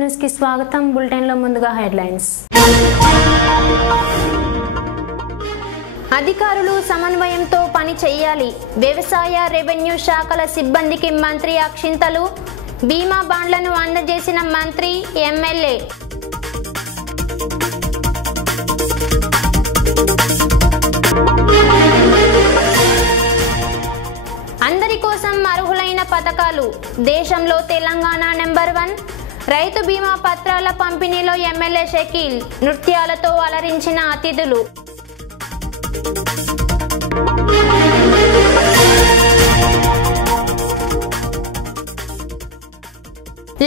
News కి స్వాగతం. Bulletin లో ముందుగా హెడ్లైన్స్. అధికారులు సమన్వయంతో పని చేయాలి. వ్యవసాయ రెవెన్యూ శాఖల సిబ్బందికి మంత్రి అక్షింతలు. బీమా బాండ్లను అందజేసిన మంత్రి, ఎమ్మెల్యే. అందరి కోసం అర్హులైన పథకాలు. దేశంలో తెలంగాణ నెంబర్ 1. రైతు బీమా పత్రాల పంపిణీలో ఎమ్మెల్యే షకీల్. నృత్యాలతో అలరించిన అతిథులు.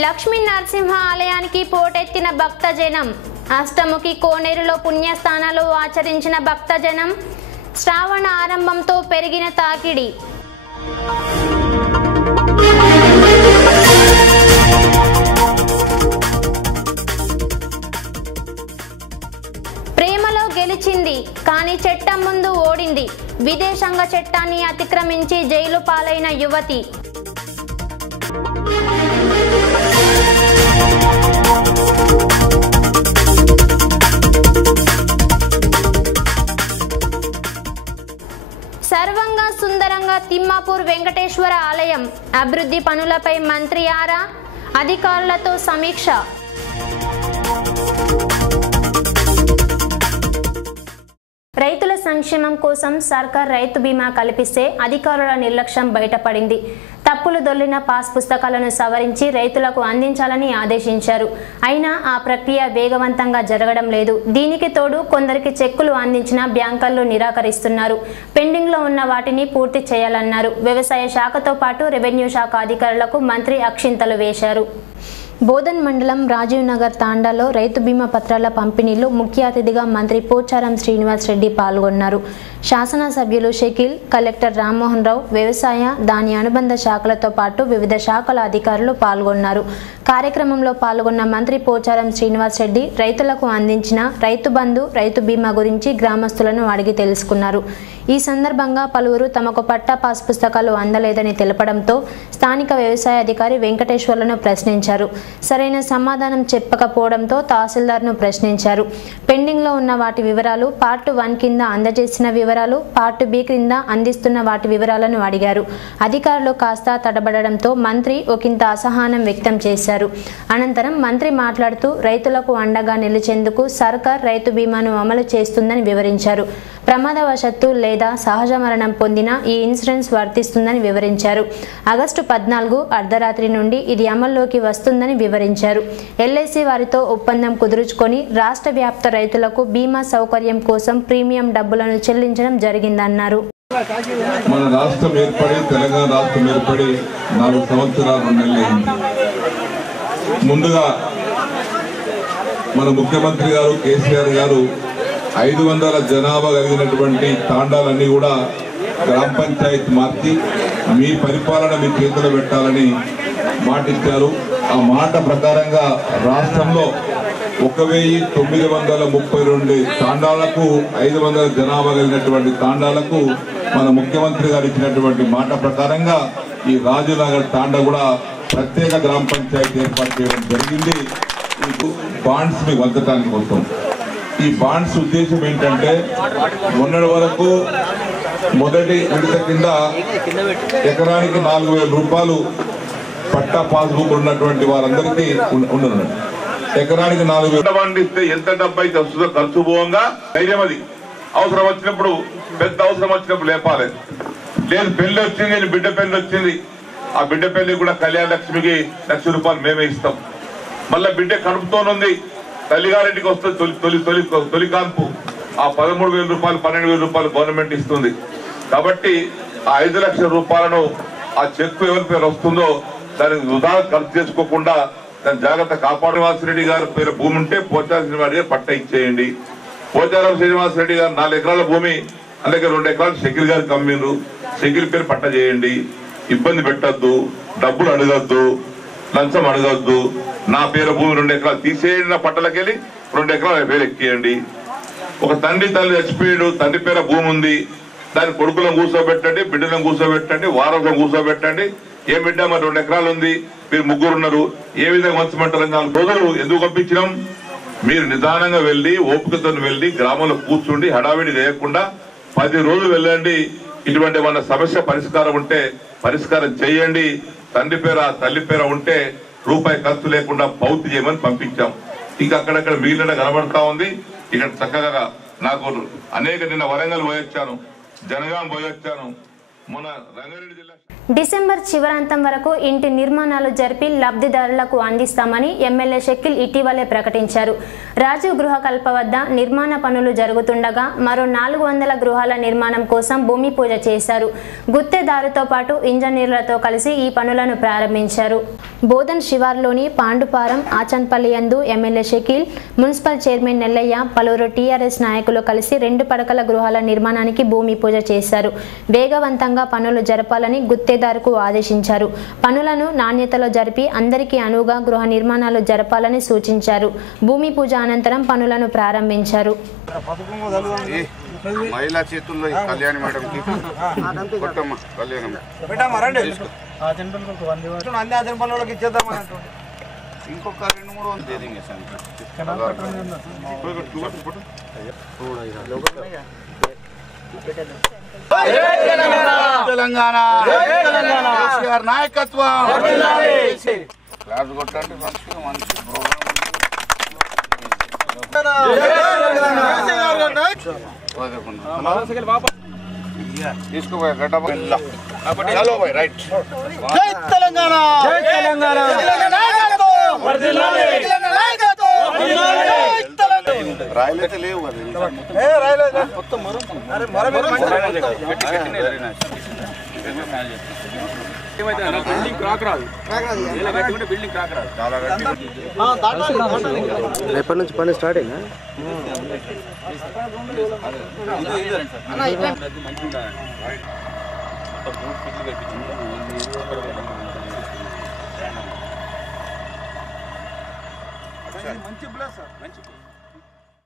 లక్ష్మీ నరసింహ ఆలయానికి పోటెత్తిన భక్తజనం. అష్టముఖి కోనేరులో పుణ్యస్థానాలు ఆచరించిన భక్తజనం. శ్రావణ ఆరంభంతో పెరిగిన తాకిడి. ప్రేమలో గెలిచింది కానీ చట్టం ముందు ఓడింది. విదేశాంగ చట్టాన్ని అతిక్రమించి జైలు పాలైన యువతి. సర్వంగా సుందరంగా తిమ్మాపూర్ వెంకటేశ్వర ఆలయం. అభివృద్ధి పనులపై మంత్రి ఆరా. అధికారులతో సమీక్ష. రైతుల సంక్షేమం కోసం సర్కార్ రైతు బీమా కల్పిస్తే అధికారుల నిర్లక్ష్యం బయటపడింది. తప్పులు దొర్లిన పాస్ పుస్తకాలను సవరించి రైతులకు అందించాలని ఆదేశించారు. అయినా ఆ ప్రక్రియ వేగవంతంగా జరగడం లేదు. దీనికి తోడు కొందరికి చెక్కులు అందించిన బ్యాంకర్లు నిరాకరిస్తున్నారు. పెండింగ్లో ఉన్న వాటిని పూర్తి చేయాలన్నారు. వ్యవసాయ శాఖతో పాటు రెవెన్యూ శాఖ అధికారులకు మంత్రి అక్షింతలు వేశారు. బోధన్ మండలం రాజీవ్ నగర్ తాండాలో రైతు బీమా పత్రాల పంపిణీలో ముఖ్య అతిథిగా మంత్రి పోచారం శ్రీనివాస్ రెడ్డి పాల్గొన్నారు. శాసనసభ్యులు షకీల్, కలెక్టర్ రామ్మోహన్ రావు, వ్యవసాయ దాని అనుబంధ శాఖలతో పాటు వివిధ శాఖల అధికారులు పాల్గొన్నారు. కార్యక్రమంలో పాల్గొన్న మంత్రి పోచారం శ్రీనివాస్ రెడ్డి రైతులకు అందించిన రైతు బంధు, రైతు బీమా గురించి గ్రామస్తులను అడిగి తెలుసుకున్నారు. ఈ సందర్భంగా పలువురు తమకు పట్టా పాస్ పుస్తకాలు అందలేదని తెలపడంతో స్థానిక వ్యవసాయ అధికారి వెంకటేశ్వర్లను ప్రశ్నించారు. సరైన సమాధానం చెప్పకపోవడంతో తహసీల్దార్ను ప్రశ్నించారు. పెండింగ్లో ఉన్న వాటి వివరాలు, పార్ట్ 1 కింద అందజేసిన వివరాలు, పార్ట్ B కింద అందిస్తున్న వాటి వివరాలను అడిగారు. అధికారులు కాస్త తడబడడంతో మంత్రి ఒకంత అసహనం వ్యక్తం చేశారు. అనంతరం మంత్రి మాట్లాడుతూ రైతులకు అండగా నిలిచేందుకు సర్కార్ రైతు బీమాను అమలు చేస్తుందని వివరించారు. ప్రమాదవశత్తు లేదా సహజ మరణం పొందిన ఈ ఇన్సూరెన్స్ వర్తిస్తుందని వివరించారు. ఆగస్టు 14 అర్ధరాత్రి నుండి ఇది అమల్లోకి వస్తుందని వివరించారు. ఎల్ఐసి వారితో ఒప్పందం కుదుర్చుకొని రాష్ట్ర వ్యాప్త రైతులకు బీమా సౌకర్యం కోసం ప్రీమియం డబ్బులను చెల్లించడం జరిగిందన్నారు. మన రాష్ట్రం ఏర్పడి తెలంగాణ రాష్ట్రం ఏర్పడి 4 సంవత్సరాలు 2 నెలలైంది. ముందుగా మన ముఖ్యమంత్రి గారు కేసీఆర్ గారు 500 జనాభా కలిగినటువంటి తాండాలన్నీ కూడా గ్రామ పంచాయతీ మార్చి మీ పరిపాలన మీ చేతిలో పెట్టాలని మాటిచ్చారు. ఆ మాట ప్రకారంగా రాష్ట్రంలో 1932 తాండాలకు 500 జనాభా కలిగినటువంటి తాండాలకు మన ముఖ్యమంత్రి గారు ఇచ్చినటువంటి మాట ప్రకారంగా ఈ రాజునగర్ తాండా కూడా ప్రత్యేక గ్రామ పంచాయతీ ఏర్పాటు చేయడం జరిగింది. ఈ బాండ్స్ ని వంచడానికి కోసం ఈ బాండ్స్ ఉద్దేశం ఏంటంటే మొన్నటి వరకు మొదటి విడత కింద ఎకరానికి 4,000 రూపాయలు పట్టా పాస్బుక్ ఉన్నటువంటి వారందరికీ ఉండను. ఎకరానికి 4,000 పండిస్తే ఎంత డబ్బు అయితే వస్తుందో ఖర్చు పోవంగా ధైర్యం. అది అవసరం వచ్చినప్పుడు పెద్ద అవసరం వచ్చినప్పుడు లేపాలి. లేదు పెళ్లి వచ్చింది, బిడ్డ పెళ్లి వచ్చింది, ఆ బిడ్డ పెళ్లి కూడా కళ్యాణ లక్ష్మికి 1,00,000 రూపాయలు మేమే ఇస్తాం. మళ్ళీ బిడ్డ కడుపుతోనుంది, తల్లిగారింటికి వస్తుంది తొలి కాన్పు, ఆ 13,000 రూపాయలు 12,000 రూపాయలు గవర్నమెంట్ ఇస్తుంది. కాబట్టి ఆ 5 లక్షల రూపాయలను ఆ చెక్కు ఎవరి పేరు వస్తుందో దానికి వృధా ఖర్చు చేసుకోకుండా దాని జాగ్రత్త కాపాడు. రెడ్డి గారి పేరు భూమి ఉంటే పోచారం శ్రీనివాస్ రెడ్డి పట్ట ఇచ్చేయండి. పోచారం శ్రీనివాస్ రెడ్డి గారు 4 ఎకరాల భూమి, అలాగే 2 ఎకరాలు షకీల్ గారికి అమ్మిండ్రు. షకీల్ పేరు పట్ట చేయండి. ఇబ్బంది పెట్టద్దు, డబ్బులు అడగద్దు, లంచం అడగద్దు. నా పేరు భూమి 2 ఎకరాలు తీసేయండి, నా పట్టలకెళ్ళి 2 ఎకరాలు పేరు ఎక్కియండి. ఒక తల్లి చచ్చిపోయాడు, తండ్రి పేర భూమి ఉంది, దాని కొడుకులను కూర్చోబెట్టండి, బిడ్డలను కూర్చోబెట్టండి, వారసులను కూర్చోబెట్టండి. ఏ బిడ్డ మరి 2 ఎకరాలు ఉంది, మీరు ముగ్గురు ఉన్నారు, ఏ విధంగా పంచమంటారు? 4 రోజులు ఎందుకు పంపించినాం? మీరు నిదానంగా వెళ్లి ఓపికతో వెళ్లి గ్రామంలో కూర్చుండి హడావిడి చేయకుండా 10 రోజులు వెళ్ళండి. ఇటువంటి మన సమస్య పరిష్కారం ఉంటే పరిష్కారం చేయండి. తండ్రి పేర తల్లి పేర ఉంటే రూపాయి ఖర్చు లేకుండా పౌతి చేయమని పంపించాం. ఇంకా అక్కడక్కడ మిగిలిన కనబడతా ఉంది. ఇక్కడ చక్కగా నాకు నిన్న వరంగల్ పోయొచ్చాను, జనగాం పోయొచ్చాను, మొన్న రంగారెడ్డి జిల్లా. డిసెంబర్ చివరాంతం వరకు ఇంటి నిర్మాణాలు జరిపి లబ్ధిదారులకు అందిస్తామని ఎమ్మెల్యే షకీల్ ఇటీవలే ప్రకటించారు. రాజీవ్ గృహకల్ప వద్ద నిర్మాణ పనులు జరుగుతుండగా మరో 400 గృహాల నిర్మాణం కోసం భూమి పూజ చేశారు. గుత్తేదారుతో పాటు ఇంజనీర్లతో కలిసి ఈ పనులను ప్రారంభించారు. బోధన్ శివార్లోని పాండుపారం ఆచన్పల్లి యందు ఎమ్మెల్యే షకీల్, మున్సిపల్ చైర్మన్ నెల్లయ్య, పలువురు టీఆర్ఎస్ నాయకులు కలిసి 2 పడకల గృహాల నిర్మాణానికి భూమి పూజ చేశారు. వేగవంతంగా పనులు జరపాలని గుత్తేదారుకు ఆదేశించారు. పనులను నాణ్యతలో జరిపి అందరికీ అనువుగా గృహ నిర్మాణాలు జరపాలని సూచించారు. భూమి పూజ అనంతరం పనులను ప్రారంభించారు. మహిళా చేతుల్లో కళ్యాణి మేడంకి ఇంకొక 2-3 తెలంగాణ కేసీఆర్ నాయకత్వం క్లాస్ కొట్టండి. మంచి తీసుకోపోయా గడ్డ చలో భాయ్ రైట్. జై తెలంగాణ, జై తెలంగాణ, రాయలైతే లేవు కదా మొత్తం రేపటి నుంచి పని స్టార్ట్ అయిందా?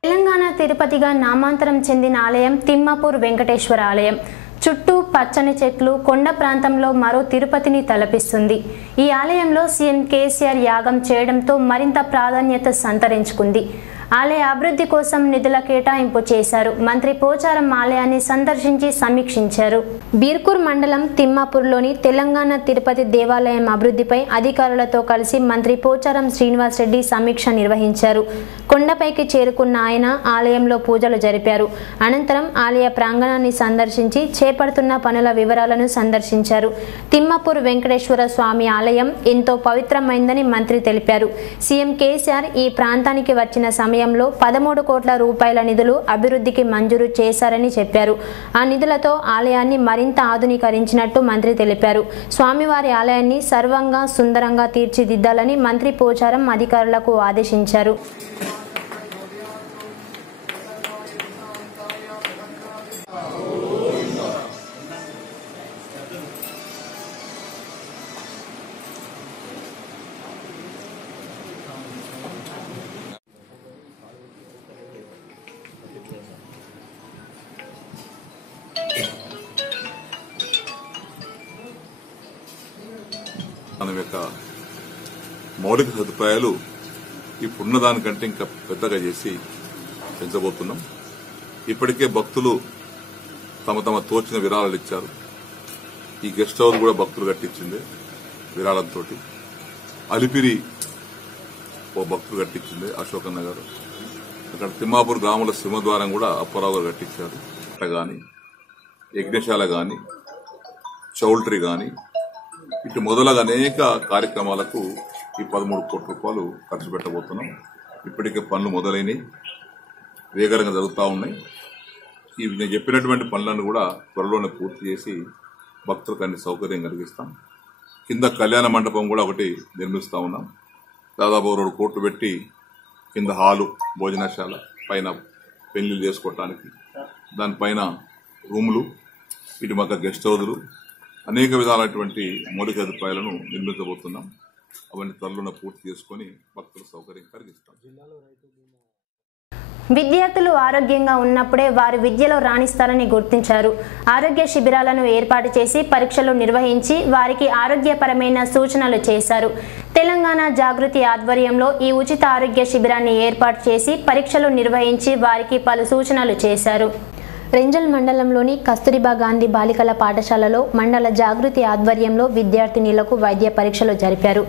తెలంగాణ తిరుపతిగా నామాంతరం చెందిన ఆలయం తిమ్మాపూర్ వెంకటేశ్వర ఆలయం. చుట్టూ పచ్చని చెట్లు, కొండ ప్రాంతంలో మరో తిరుపతిని తలపిస్తుంది. ఈ ఆలయంలో సీఎం కేసీఆర్ యాగం చేయడంతో మరింత ప్రాధాన్యత సంతరించుకుంది. ఆలయ అభివృద్ధి కోసం నిధుల కేటాయింపు చేశారు. మంత్రి పోచారం ఆలయాన్ని సందర్శించి సమీక్షించారు. బీర్కూర్ మండలం తిమ్మాపూర్లోని తెలంగాణ తిరుపతి దేవాలయం అభివృద్ధిపై అధికారులతో కలిసి మంత్రి పోచారం శ్రీనివాస్ రెడ్డి సమీక్ష నిర్వహించారు. కొండపైకి చేరుకున్న ఆయన ఆలయంలో పూజలు జరిపారు. అనంతరం ఆలయ ప్రాంగణాన్ని సందర్శించి చేపడుతున్న పనుల వివరాలను సందర్శించారు. తిమ్మాపూర్ వెంకటేశ్వర స్వామి ఆలయం ఎంతో పవిత్రమైందని మంత్రి తెలిపారు. సీఎం కేసీఆర్ ఈ ప్రాంతానికి వచ్చిన సమయంలో 13 కోట్ల రూపాయల నిధులు అభివృద్ధికి మంజూరు చేశారని చెప్పారు. ఆ నిధులతో ఆలయాన్ని మరింత ఆధునీకరించినట్టు మంత్రి తెలిపారు. స్వామివారి ఆలయాన్ని సర్వంగా సుందరంగా తీర్చిదిద్దాలని మంత్రి పోచారం అధికారులకు ఆదేశించారు. మన యొక్క మౌలిక సదుపాయాలు ఇప్పుడున్న దానికంటే ఇంకా పెద్దగా చేసి పెంచబోతున్నాం. ఇప్పటికే భక్తులు తమ తమ తోచిన విరాళాలు ఇచ్చారు. ఈ గెస్ట్ హౌస్ కూడా భక్తులు కట్టించింది విరాళంతో. అలిపిరి ఓ భక్తులు కట్టించింది అశోకన్న గారు. అక్కడ తిమ్మాపూర్ గ్రామంలో సింహద్వారం కూడా అప్పారావు గారు కట్టించారు. గాని యజ్ఞశాల గాని చౌల్ట్రీ గాని ఇటు మొదలగు అనేక కార్యక్రమాలకు ఈ 13 కోట్ల రూపాయలు ఖర్చు పెట్టబోతున్నాం. ఇప్పటికే పనులు మొదలైనవి, వేగంగా జరుగుతూ ఉన్నాయి. ఈ నేను చెప్పినటువంటి పనులను కూడా త్వరలోనే పూర్తి చేసి భక్తులకు అన్ని సౌకర్యం కలిగిస్తాం. కింద కళ్యాణ మండపం కూడా ఒకటి నిర్మిస్తా ఉన్నాం. దాదాపు 2 కోట్లు పెట్టి కింద హాలు, భోజనశాల, పైన పెళ్లిళ్ళు చేసుకోవటానికి, దానిపైన రూములు, ఇటు మధ్య గెస్ట్ హౌజులు, అనేక విధాలైనటువంటి మౌలిక సదుపాయాలను నిర్మించబోతున్నాం. అవన్నీ త్వరలోనే పూర్తి చేసుకుని భక్తుల సౌకర్యం కలిగిస్తాం. విద్యార్థులు ఆరోగ్యంగా ఉన్నప్పుడే వారు విద్యలో రాణిస్తారని గుర్తించారు. ఆరోగ్య శిబిరాలను ఏర్పాటు చేసి పరీక్షలు నిర్వహించి వారికి ఆరోగ్యపరమైన సూచనలు చేశారు. తెలంగాణ జాగృతి ఆధ్వర్యంలో ఈ ఉచిత ఆరోగ్య శిబిరాన్ని ఏర్పాటు చేసి పరీక్షలు నిర్వహించి వారికి పలు సూచనలు చేశారు. రెంజల్ మండలంలోని కస్తూరిబా గాంధీ బాలికల పాఠశాలలో మండల జాగృతి ఆధ్వర్యంలో విద్యార్థినులకు వైద్య పరీక్షలు జరిపారు.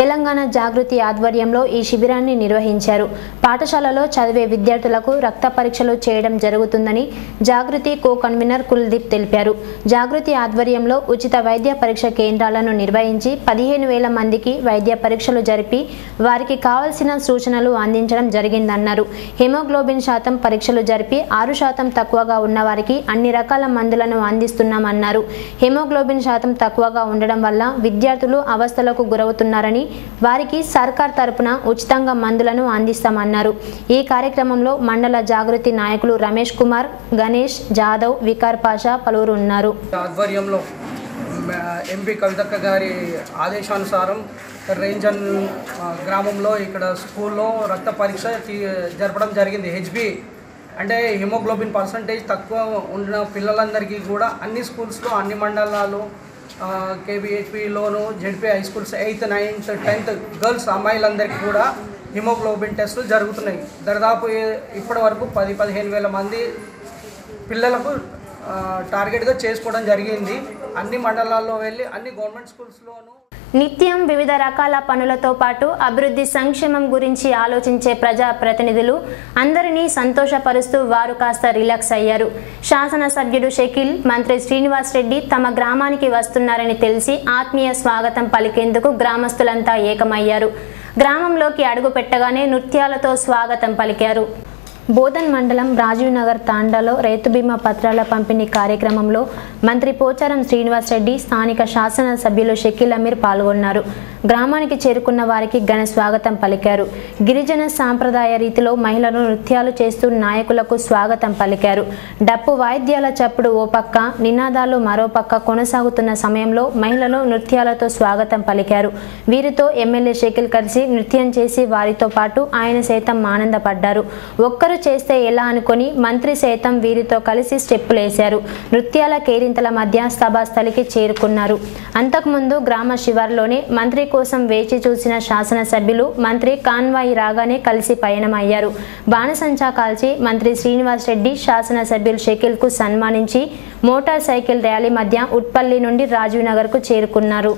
తెలంగాణ జాగృతి ఆధ్వర్యంలో ఈ శిబిరాన్ని నిర్వహించారు. పాఠశాలలో చదివే విద్యార్థులకు రక్త పరీక్షలు చేయడం జరుగుతుందని జాగృతి కో కన్వీనర్ కుల్దీప్ తెలిపారు. జాగృతి ఆధ్వర్యంలో ఉచిత వైద్య పరీక్ష కేంద్రాలను నిర్వహించి 15,000 మందికి వైద్య పరీక్షలు జరిపి వారికి కావలసిన సూచనలు అందించడం జరిగిందన్నారు. హిమోగ్లోబిన్ శాతం పరీక్షలు జరిపి 6% తక్కువగా ఉన్న వారికి అన్ని రకాల మందులను అందిస్తున్నామన్నారు. హిమోగ్లోబిన్ శాతం తక్కువగా ఉండడం వల్ల విద్యార్థులు అవస్థలకు గురవుతున్నారని వారికి సర్కార్ తరపున ఉచితంగా మందులను అందిస్తామన్నారు. ఈ కార్యక్రమంలో మండల జాగృతి నాయకులు రమేష్ కుమార్, గణేష్, జాదవ్, వికార్ పాషా పలువురు ఉన్నారు. ఆధ్వర్యంలో ఎంపీ కవితక్క గారి ఆదేశానుసారం రేంజన్ గ్రామంలో ఇక్కడ స్కూల్లో రక్త పరీక్ష జరపడం జరిగింది. హెచ్బి అంటే హిమోగ్లోబిన్ పర్సంటేజ్ తక్కువ ఉన్న పిల్లలందరికీ కూడా అన్ని స్కూల్స్లో అన్ని మండలాలు కేబిహెచ్పిలోను ZP high schools 8th, 9th, 10th girls అమ్మాయిలందరికీ కూడా హిమోగ్లోబిన్ టెస్టులు జరుగుతున్నాయి. దాదాపు ఇప్పటి వరకు 10-15,000 మంది పిల్లలకు టార్గెట్గా చేసుకోవడం జరిగింది. అన్ని మండలాల్లో వెళ్ళి అన్ని గవర్నమెంట్ స్కూల్స్లోనూ నిత్యం వివిధ రకాల పనులతో పాటు అభివృద్ధి సంక్షేమం గురించి ఆలోచించే ప్రజాప్రతినిధులు అందరినీ సంతోషపరుస్తూ వారు కాస్త రిలాక్స్ అయ్యారు. శాసనసభ్యుడు షకీల్, మంత్రి శ్రీనివాస్ రెడ్డి తమ గ్రామానికి వస్తున్నారని తెలిసి ఆత్మీయ స్వాగతం పలికేందుకు గ్రామస్తులంతా ఏకమయ్యారు. గ్రామంలోకి అడుగు పెట్టగానే నృత్యాలతో స్వాగతం పలికారు. బోధన్ మండలం రాజీవ్ నగర్ తాండాలో రైతు బీమా పత్రాల పంపిణీ కార్యక్రమంలో మంత్రి పోచారం శ్రీనివాస్ రెడ్డి, స్థానిక శాసనసభ్యులు షకీల్ అమీర్ పాల్గొన్నారు. గ్రామానికి చేరుకున్న వారికి ఘన స్వాగతం పలికారు. గిరిజన సాంప్రదాయ రీతిలో మహిళలు నృత్యాలు చేస్తూ నాయకులకు స్వాగతం పలికారు. డప్పు వాయిద్యాల చప్పుడు ఓ పక్క, నినాదాలు మరో పక్క కొనసాగుతున్న సమయంలో మహిళలు నృత్యాలతో స్వాగతం పలికారు. వీరితో ఎమ్మెల్యే షకీల్ కలిసి నృత్యం చేసి వారితో పాటు ఆయన సైతం ఆనందపడ్డారు. ఒక్కరు చేస్తే ఎలా అనుకుని మంత్రి సైతం వీరితో కలిసి స్టెప్పులేశారు. నృత్యాల కేరింతల మధ్య సభాస్థలికి చేరుకున్నారు. అంతకుముందు గ్రామ శివార్లోనే మంత్రి కోసం వేచి చూసిన శాసనసభ్యులు మంత్రి కాన్వాయి రాగానే కలిసి పయనమయ్యారు. బాణసంచా కాల్చి మంత్రి శ్రీనివాస్ రెడ్డి శాసనసభ్యులు షకీల్ కు సన్మానించి మోటార్ సైకిల్ ర్యాలీ మధ్య ఉట్పల్లి నుండి రాజీవ్ నగర్ కు చేరుకున్నారు.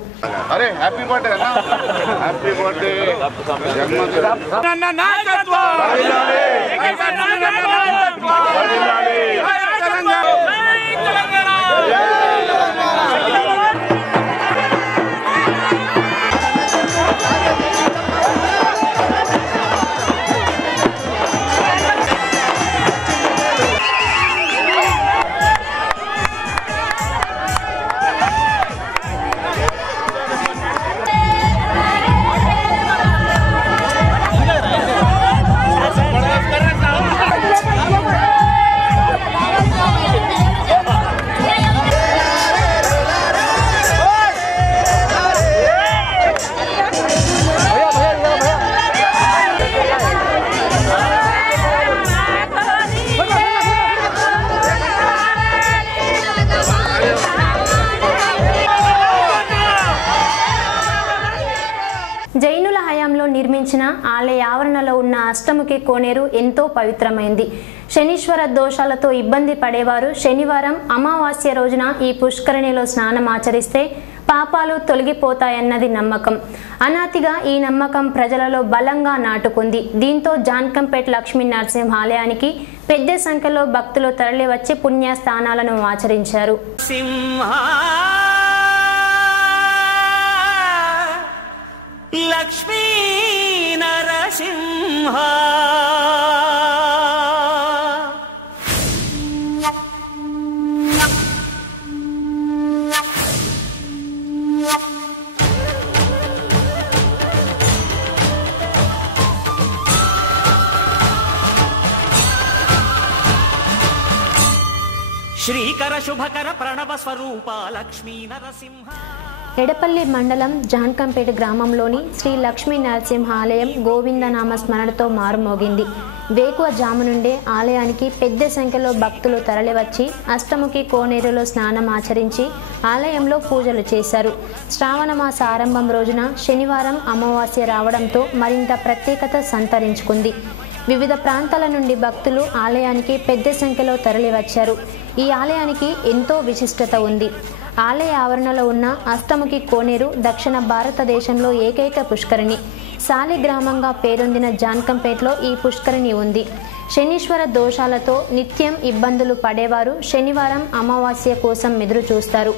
జైనుల హయాంలో నిర్మించిన ఆలయ ఆవరణలో ఉన్న అష్టముఖి కోనేరు ఎంతో పవిత్రమైంది. శనీశ్వర దోషాలతో ఇబ్బంది పడేవారు శనివారం అమావాస్య రోజున ఈ పుష్కరిణిలో స్నానం ఆచరిస్తే పాపాలు తొలగిపోతాయన్నది నమ్మకం. అనాదిగా ఈ నమ్మకం ప్రజలలో బలంగా నాటుకుంది. దీంతో జాన్కంపేట్ లక్ష్మీ నరసింహ ఆలయానికి పెద్ద సంఖ్యలో భక్తులు తరలివచ్చి పుణ్యస్థానాలను ఆచరించారు. లక్ష్మీ నరసింహ శ్రీకర శుభకర ప్రణవ స్వరూప లక్ష్మీ నరసింహ. ఎడపల్లి మండలం జాన్కంపేట గ్రామంలోని శ్రీ లక్ష్మీ నరసింహ ఆలయం గోవిందనామ స్మరణతో మారుమోగింది. వేకువజాము నుండే ఆలయానికి పెద్ద సంఖ్యలో భక్తులు తరలివచ్చి అష్టముఖి కోనేరులో స్నానం ఆచరించి ఆలయంలో పూజలు చేశారు. శ్రావణ మాస ఆరంభం రోజున శనివారం అమావాస్య రావడంతో మరింత ప్రత్యేకత సంతరించుకుంది. వివిధ ప్రాంతాల నుండి భక్తులు ఆలయానికి పెద్ద సంఖ్యలో తరలివచ్చారు. ఈ ఆలయానికి ఎంతో విశిష్టత ఉంది. ఆలయ ఆవరణలో ఉన్న అష్టముఖి కోనేరు దక్షిణ భారతదేశంలో ఏకైక పుష్కరిణి. శాలిగ్రామంగా పేరొందిన జాన్కంపేటలో ఈ పుష్కరిణి ఉంది. శనీశ్వర దోషాలతో నిత్యం ఇబ్బందులు పడేవారు శనివారం అమావాస్య కోసం ఎదురు చూస్తారు.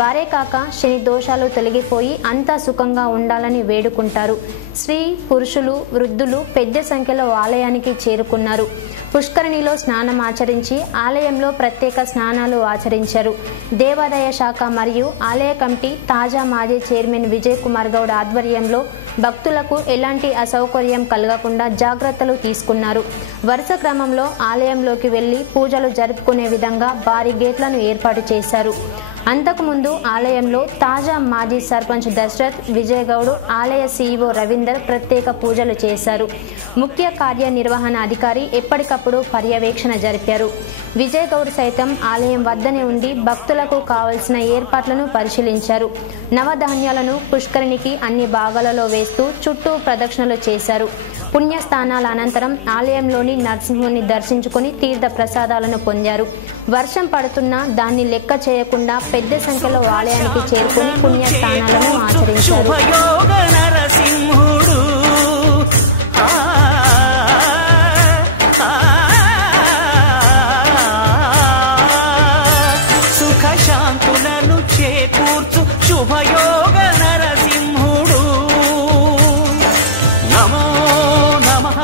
వారే కాక శని దోషాలు తొలగిపోయి అంతా సుఖంగా ఉండాలని వేడుకుంటారు. స్త్రీ పురుషులు వృద్ధులు పెద్ద సంఖ్యలో ఆలయానికి చేరుకున్నారు. పుష్కరిణిలో స్నానం ఆచరించి ఆలయంలో ప్రత్యేక స్నానాలు ఆచరించారు. దేవాదాయ శాఖ మరియు ఆలయ కమిటీ తాజా మాజీ చైర్మన్ విజయ్ కుమార్ గౌడ్ ఆధ్వర్యంలో భక్తులకు ఎలాంటి అసౌకర్యం కలగకుండా జాగ్రత్తలు తీసుకున్నారు. వరుస క్రమంలో ఆలయంలోకి వెళ్లి పూజలు జరుపుకునే విధంగా భారీ గేట్లను ఏర్పాటు చేశారు. అంతకుముందు ఆలయంలో తాజా మాజీ సర్పంచ్ దశరథ్, విజయ్ గౌడ్, ఆలయ సీఈఓ రవీందర్ ప్రత్యేక పూజలు చేశారు. ముఖ్య కార్యనిర్వహణ అధికారి ఎప్పటికప్పుడు పర్యవేక్షణ జరిపారు. విజయ్ గౌడ్ సైతం ఆలయం వద్దనే ఉండి భక్తులకు కావలసిన ఏర్పాట్లను పరిశీలించారు. నవధాన్యాలను పుష్కరిణికి అన్ని భాగాలలో వేస్తూ చుట్టూ ప్రదక్షిణలు చేశారు. పుణ్యస్థానాల అనంతరం ఆలయంలోని నరసింహుని దర్శించుకుని తీర్థ ప్రసాదాలను పొందారు. వర్షం పడుతున్నా దాన్ని లెక్క చేయకుండా పెద్ద సంఖ్యలో ఆలయానికి చేరుకుని పుణ్యస్థానాలను ఆచరించారు. సుఖశాంతులను చేకూర్చు శుభయోగ నరసింహుడు. నమో నమః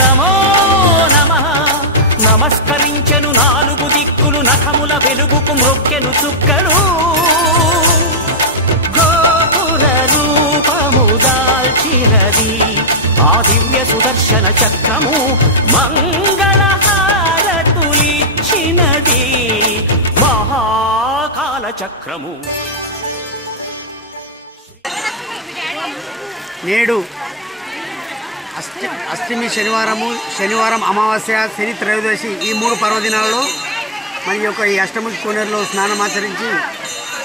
నమో నమః. నమస్కరించెను నాలుగు దిక్కులు, నఖముల వెలుగుకు మ్రొక్కెను చుక్కలు. గోపుర రూపము దాల్చినది ఆ దివ్య సుదర్శన చక్రము, మంగళహారతులిచ్చినది మహాకాల చక్రము. నేడు అష్టమి శనివారం అమావాస్య, శని త్రయోదశి ఈ 3 పర్వదినాలలో మరి యొక్క ఈ అష్టముఖి కోనేరులో స్నానమాచరించి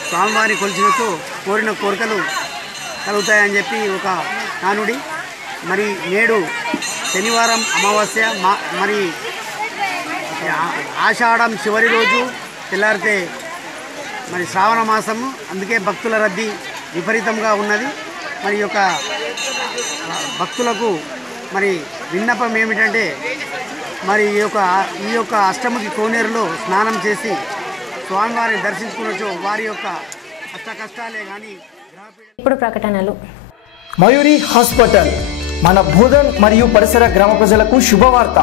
స్వామివారిని కొలిచినట్టు కోరిన కోరికలు కలుగుతాయని చెప్పి ఒక నానుడి. మరి నేడు శనివారం అమావాస్య, మరి ఆషాఢం చివరి రోజు తెల్లారితే మరి శ్రావణ మాసము, అందుకే భక్తుల రద్దీ విపరీతంగా ఉన్నది. మరి యొక్క భక్తులకు మరి విన్నపం ఏమిటంటే మరి ఈ యొక్క అష్టముఖి కోనేరులో స్నానం చేసి స్వామివారిని దర్శించుకున్నచో వారి యొక్క కష్టాలే కానీ. ఇప్పుడు ప్రకటనలు. మయూరి హాస్పిటల్ మన బోధన్ మరియు పరిసర గ్రామ ప్రజలకు శుభవార్త.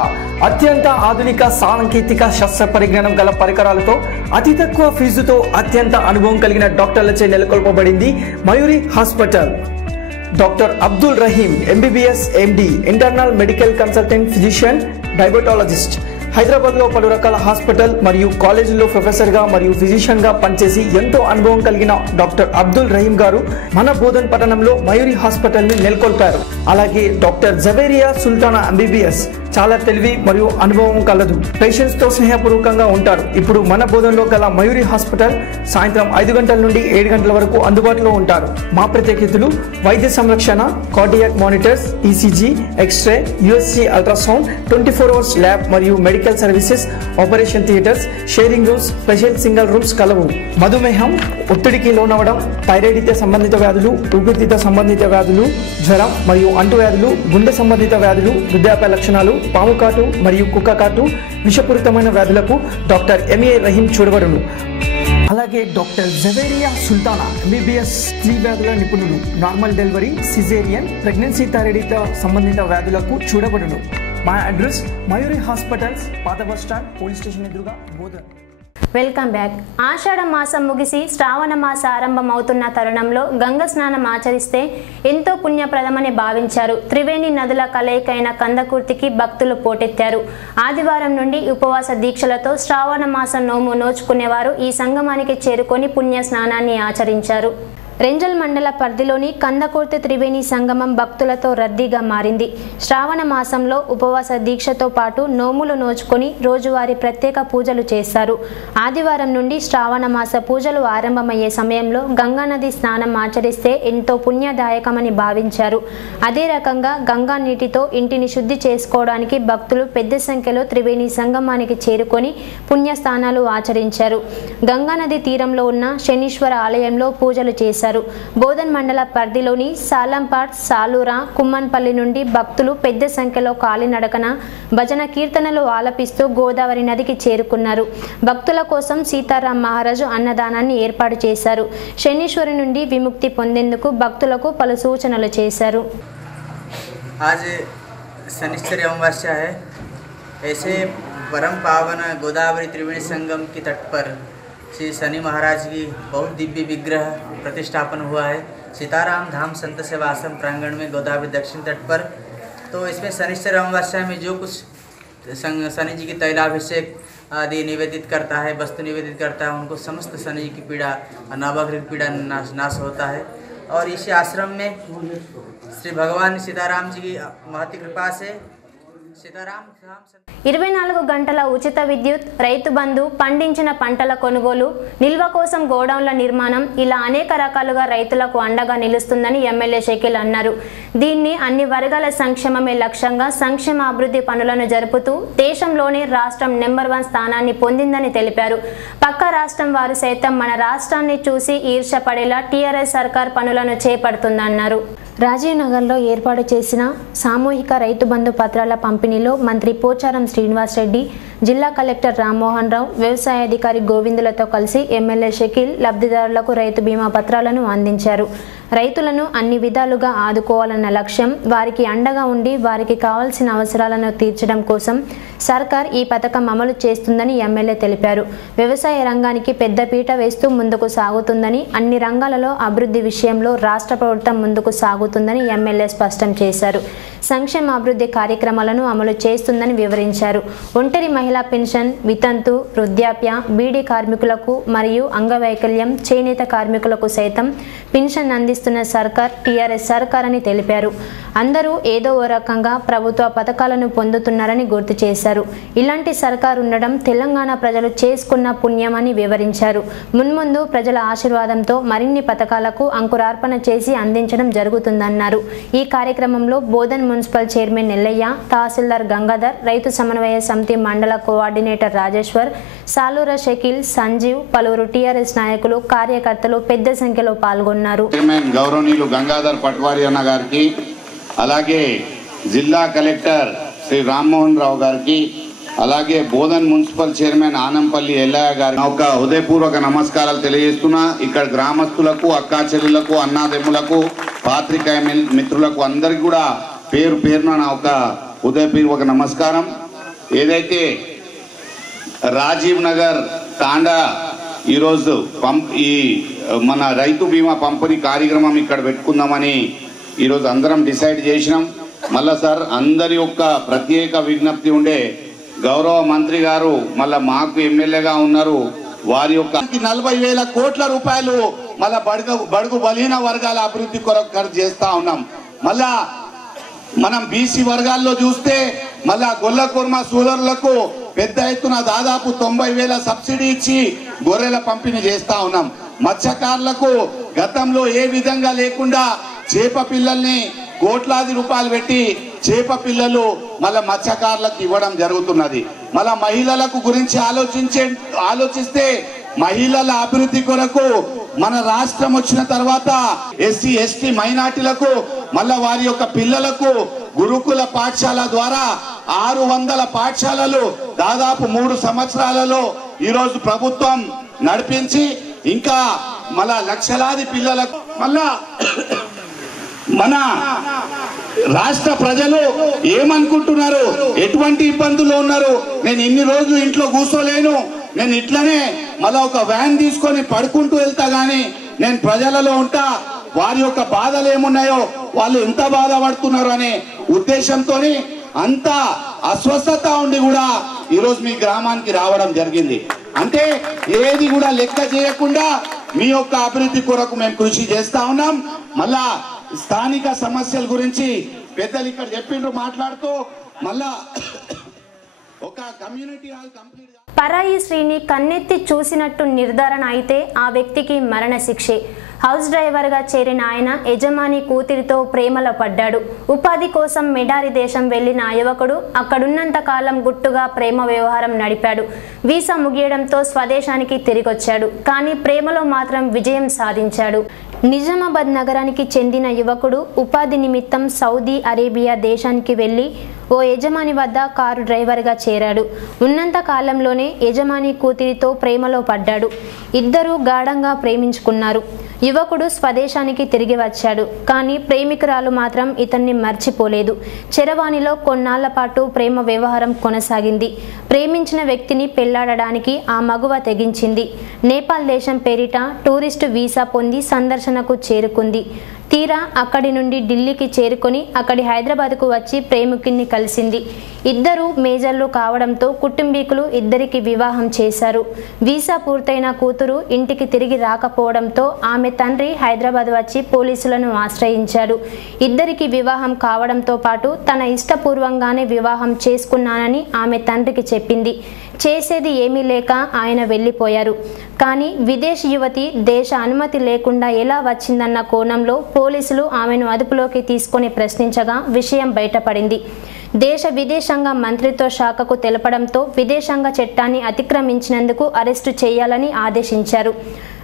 అత్యంత ఆధునిక సాంకేతిక శస్త్ర పరిజ్ఞానం గల పరికరాలతో అతి తక్కువ ఫీజుతో అత్యంత అనుభవం కలిగిన డాక్టర్లచే నెలకొల్పబడింది Mayuri hospital. Doctor Abdul Rahim MBBS MD, internal medical consultant, physician, diabetologist. హైదరాబాద్లో పలు రకాల హాస్పిటల్ మరియు కాలేజీల్లో ప్రొఫెసర్గా మరియు ఫిజిషియన్గా పనిచేసి ఎంతో అనుభవం కలిగిన డాక్టర్ అబ్దుల్ రహీం గారు మన బోధన్ పట్టణంలో మయూరి హాస్పిటల్ని నెలకొల్పారు. అలాగే డాక్టర్ జవేరియా సుల్తానా ఎంబీబీఎస్ చాలా తెలివి మరియు అనుభవం కలదు. పేషెంట్స్తో స్నేహపూర్వకంగా ఉంటారు. ఇప్పుడు మన బోధన్లో గల మయూరి హాస్పిటల్ సాయంత్రం 5 గంటల నుండి 7 గంటల వరకు అందుబాటులో ఉంటారు. మా ప్రత్యేకతలు వైద్య సంరక్షణ, cardiac monitors, ECG, X ray, USG ultrasound, 24 hours lab మరియు medical services, operation theatres, sharing rooms, special single rooms కలవు. మధుమేహం, ఒత్తిడికి లోనవడం, థైరాయిడ్ సంబంధిత వ్యాధులు, ఊపిరితిత్త సంబంధిత వ్యాధులు, జ్వరం మరియు అంటువ్యాధులు, గుండె సంబంధిత వ్యాధులు, వృద్ధాప్య లక్షణాలు, పాము కాటు మరియు కుక్క కాటు, విషపూరితమైన వ్యాధులకు డాక్టర్ ఎంఏ రహీం చూడబడును. అలాగే డాక్టర్ జవేరియా సుల్తానా ఎంబీబీఎస్ స్త్రీ వ్యాధుల నిపుణులు, normal delivery, caesarean, pregnancy thyroid సంబంధిత వ్యాధులకు చూడబడును. మా అడ్రస్ మయూరి హాస్పిటల్స్, పాత బస్ స్టాండ్, పోలీస్ స్టేషన్ ఎదురుగా, బోధన్. Welcome back. ఆషాఢ మాసం ముగిసి శ్రావణ మాస ఆరంభం అవుతున్న తరుణంలో గంగ స్నానం ఆచరిస్తే ఎంతో పుణ్యప్రదమని భావించారు. త్రివేణి నదుల కలయికైన కందకుర్తికి భక్తులు పోటెత్తారు. ఆదివారం నుండి ఉపవాస దీక్షలతో శ్రావణ మాస నోము నోచుకునేవారు ఈ సంగమానికి చేరుకొని పుణ్య స్నానాన్ని ఆచరించారు. రెంజల్ మండల పరిధిలోని కందకుర్తి త్రివేణి సంగమం భక్తులతో రద్దీగా మారింది. శ్రావణ మాసంలో ఉపవాస దీక్షతో పాటు నోములు నోచుకొని రోజువారీ ప్రత్యేక పూజలు చేశారు. ఆదివారం నుండి శ్రావణ మాస పూజలు ఆరంభమయ్యే సమయంలో గంగానది స్నానం ఆచరిస్తే ఎంతో పుణ్యదాయకమని భావించారు. అదే రకంగా గంగా నీటితో ఇంటిని శుద్ధి చేసుకోవడానికి భక్తులు పెద్ద సంఖ్యలో త్రివేణి సంగమానికి చేరుకొని పుణ్యస్థానాలు ఆచరించారు. గంగానది తీరంలో ఉన్న శనీశ్వర ఆలయంలో పూజలు చేశారు. బోధన్ మండల పరిధిలోని సాలంపాట్, సాలూరా, కుమ్మన్పల్లి నుండి భక్తులు పెద్ద సంఖ్యలో కాలినడకన భజన కీర్తనలు ఆలపిస్తూ గోదావరి నదికి చేరుకున్నారు. భక్తుల కోసం సీతారాం మహారాజు అన్నదానాన్ని ఏర్పాటు చేశారు. శనీశ్వరి నుండి విముక్తి పొందేందుకు భక్తులకు పలు సూచనలు చేశారు. आज शनिश्चरी अमावस्या है। ऐसे परम पावन गोदावरी त्रिवेणी संगम की तट पर श्री शनि महाराज की बहुत दिव्य विग्रह प्रतिष्ठापन हुआ है। सीताराम धाम संत सेवा आश्रम प्रांगण में गोदावरी दक्षिण तट पर। तो इसमें शनिश्चरी अमावस्या में जो कुछ शनि जी की तैलाभिषेक आदि निवेदित करता है, वस्तु निवेदित करता है, उनको समस्त शनि जी की पीड़ा, नवग्रह की पीड़ा नाश होता है। और इस आश्रम में श्री भगवान सीताराम जी की महती कृपा से सीताराम 24 గంటల ఉచిత విద్యుత్, రైతు బంధు, పండించిన పంటల కొనుగోలు, నిల్వ కోసం గోడౌన్ల నిర్మాణం ఇలా అనేక రకాలుగా రైతులకు అండగా నిలుస్తుందని ఎమ్మెల్యే షకీల్ అన్నారు. దీన్ని అన్ని వర్గాల సంక్షేమమే లక్ష్యంగా సంక్షేమ అభివృద్ధి పనులను జరుపుతూ దేశంలోనే రాష్ట్రం నెంబర్ 1 స్థానాన్ని పొందిందని తెలిపారు. పక్క రాష్ట్రం వారు సైతం మన రాష్ట్రాన్ని చూసి ఈర్ష్యపడేలా టీఆర్ఎస్ సర్కార్ పనులను చేపడుతుందన్నారు. రాజీవ్ నగర్లో ఏర్పాటు చేసిన సామూహిక రైతు బంధు పత్రాల పంపిణీలో మంత్రి పోచారం శ్రీనివాస్ రెడ్డి, జిల్లా కలెక్టర్ రామ్మోహన్ రావు, వ్యవసాయ అధికారి గోవిందులతో కలిసి ఎమ్మెల్యే షకీల్ లబ్ధిదారులకు రైతు బీమా పత్రాలను అందించారు. రైతులను అన్ని విధాలుగా ఆదుకోవాలన్న లక్ష్యం, వారికి అండగా ఉండి వారికి కావాల్సిన అవసరాలను తీర్చడం కోసం సర్కార్ ఈ పథకం అమలు చేస్తుందని ఎమ్మెల్యే తెలిపారు. వ్యవసాయ రంగానికి పెద్దపీట వేస్తూ ముందుకు సాగుతుందని, అన్ని రంగాలలో అభివృద్ధి విషయంలో రాష్ట్ర ప్రభుత్వం ముందుకు సాగుతుందని ఎమ్మెల్యే స్పష్టం చేశారు. సంక్షేమ అభివృద్ధి కార్యక్రమాలను అమలు చేస్తుందని వివరించారు. ఒంటరి మహిళా పెన్షన్, వితంతు, వృద్ధాప్య, బీడీ కార్మికులకు మరియు అంగవైకల్యం, చేనేత కార్మికులకు సైతం పెన్షన్ అందిస్తున్న సర్కార్ టీఆర్ఎస్ సర్కార్ అని తెలిపారు. అందరూ ఏదో ఓ రకంగా ప్రభుత్వ పథకాలను పొందుతున్నారని గుర్తు చేశారు. ఇలాంటి సర్కార్ ఉండడం తెలంగాణ ప్రజలు చేసుకున్న పుణ్యమని వివరించారు. మున్ముందు ప్రజల ఆశీర్వాదంతో మరిన్ని పథకాలకు అంకురార్పణ చేసి అందించడం జరుగుతుందన్నారు. ఈ కార్యక్రమంలో బోధన్ మున్సిపల్ చైర్మన్ ఎల్లయ్య, తహసీల్దార్ గంగాధర్, రైతు సమన్వయ సమితి మండల కోఆర్డినేటర్ రాజేశ్వర్, సాలూర షకీల్, సంజీవ్, పలువురు టీఆర్ఎస్ నాయకులు, కార్యకర్తలు పెద్ద సంఖ్యలో పాల్గొన్నారు. గౌరవనీయులు గంగాధర్ పట్వారి అన్న గారికి, అలాగే జిల్లా కలెక్టర్ శ్రీ రామ్మోహన్ రావు గారికి, అలాగే బోధన్ మున్సిపల్ చైర్మన్ ఆనంపల్లి ఎల్లయ్య గారికి ఒక హృదయపూర్వక నమస్కారాలు తెలియజేస్తున్నా. ఇక్కడ గ్రామస్తులకు, అక్కా చెల్లెళ్లకు, అన్నాదమ్ములకు, పాత్రికేయ మిత్రులకు అందరికి కూడా పేరు పేరున నా ఒక హృదయపూర్వక నమస్కారం. ఏదైతే రాజీవ్ నగర్ తాండా ఈరోజు ఈ మన రైతు బీమా పంపిణీ కార్యక్రమం ఇక్కడ పెట్టుకుందామని ఈరోజు అందరం డిసైడ్ చేసినాం. మళ్ళా సార్ అందరి యొక్క ప్రత్యేక విజ్ఞప్తి ఉండే, గౌరవ మంత్రి గారు మళ్ళా మాకు ఎమ్మెల్యేగా ఉన్నారు, వారి యొక్క 40,000 కోట్ల రూపాయలు మళ్ళా బడుగు బలహీన వర్గాల అభివృద్ధి కొరకు ఖర్చు చేస్తా ఉన్నాం. మళ్ళా మనం బీసీ వర్గాల్లో చూస్తే మళ్ళా గొల్ల కుర్మ సోదరులకు పెద్ద ఎత్తున దాదాపు 90,000 సబ్సిడీ ఇచ్చి గొర్రెల పంపిణీ చేస్తా ఉన్నాం. మత్స్యకారులకు గతంలో ఏ విధంగా లేకుండా చేప పిల్లల్ని కోట్లాది రూపాయలు పెట్టి చేప పిల్లలు మళ్ళా మత్స్యకారులకు ఇవ్వడం జరుగుతున్నది. మళ్ళా మహిళలకు గురించి ఆలోచిస్తే మహిళల అభివృద్ధి కొరకు మన రాష్ట్రం వచ్చిన తర్వాత ఎస్సీ ఎస్టీ మైనార్టీలకు మళ్ళా వారి యొక్క పిల్లలకు గురుకుల పాఠశాల ద్వారా 600 పాఠశాలలు దాదాపు 3 సంవత్సరాలలో ఈరోజు ప్రభుత్వం నడిపించి ఇంకా మళ్ళా లక్షలాది పిల్లలకు మళ్ళా మన రాష్ట్ర ప్రజలు ఏమనుకుంటున్నారు, ఎటువంటి ఇబ్బందులు ఉన్నారు, నేను ఇన్ని రోజులు ఇంట్లో కూర్చోలేను, నేను ఇట్లనే మళ్ళా ఒక వ్యాన్ తీసుకొని పడుకుంటూ వెళ్తా గానీ నేను ప్రజలలో ఉంటా, వారి యొక్క బాధలు ఏమున్నాయో, వాళ్ళు ఎంత బాధపడుతున్నారు అనే ఉద్దేశంతో అంత అస్వస్థత ఉండి కూడా ఈరోజు మీ గ్రామానికి రావడం జరిగింది. అంటే ఏది కూడా లెక్క చేయకుండా మీ యొక్క అభివృద్ధి కొరకు మేము కృషి చేస్తా ఉన్నాం. మళ్ళా స్థానిక సమస్యల గురించి పెద్దలు ఇక్కడ చెప్పిండ్రు మాట్లాడుతూ మళ్ళా ఒక కమ్యూనిటీ హాల్ కంప్లీట్. పరాయి స్త్రీని కన్నెత్తి చూసినట్టు నిర్ధారణ అయితే ఆ వ్యక్తికి మరణ శిక్షే. హౌస్ డ్రైవర్గా చేరిన ఆయన యజమాని కూతురితో ప్రేమలో పడ్డాడు. ఉపాధి కోసం మెడారి దేశం వెళ్లిన ఆ యువకుడు అక్కడున్నంత కాలం గుట్టుగా ప్రేమ వ్యవహారం నడిపాడు. వీసా ముగియడంతో స్వదేశానికి తిరిగొచ్చాడు. కానీ ప్రేమలో మాత్రం విజయం సాధించాడు. నిజామాబాద్ నగరానికి చెందిన యువకుడు ఉపాధి నిమిత్తం సౌదీ అరేబియా దేశానికి వెళ్లి ఓ యజమాని వద్ద కారు డ్రైవర్గా చేరాడు. ఉన్నంత కాలంలోనే యజమాని కూతురితో ప్రేమలో పడ్డాడు. ఇద్దరూ గాఢంగా ప్రేమించుకున్నారు. యువకుడు స్వదేశానికి తిరిగి వచ్చాడు. కానీ ప్రేమికురాలు మాత్రం ఇతన్ని మర్చిపోలేదు. చరవాణిలో కొన్నాళ్ల పాటు ప్రేమ వ్యవహారం కొనసాగింది. ప్రేమించిన వ్యక్తిని పెళ్లాడడానికి ఆ మగువ తెగించింది. నేపాల్ దేశం పేరిట టూరిస్టు వీసా పొంది సందర్శనకు చేరుకుంది. తీరా అక్కడి నుండి ఢిల్లీకి చేరుకొని అక్కడి హైదరాబాద్కు వచ్చి ప్రేమికుడిని కలిసింది. ఇద్దరు మేజర్లు కావడంతో కుటుంబీకులు ఇద్దరికి వివాహం చేశారు. వీసా పూర్తయిన కూతురు ఇంటికి తిరిగి రాకపోవడంతో ఆమె తండ్రి హైదరాబాద్ వచ్చి పోలీసులను ఆశ్రయించాడు. ఇద్దరికి వివాహం కావడంతో పాటు తన ఇష్టపూర్వంగానే వివాహం చేసుకున్నానని ఆమె తండ్రికి చెప్పింది. చేసేది ఏమీ లేక ఆయన వెళ్ళిపోయారు. కానీ విదేశీ యువతి దేశ అనుమతి లేకుండా ఎలా వచ్చిందన్న కోణంలో పోలీసులు ఆమెను అదుపులోకి తీసుకొని ప్రశ్నించగా విషయం బయటపడింది. దేశ విదేశాంగ మంత్రిత్వ శాఖకు తెలపడంతో విదేశాంగ చట్టాన్ని అతిక్రమించినందుకు అరెస్టు చేయాలని ఆదేశించారు.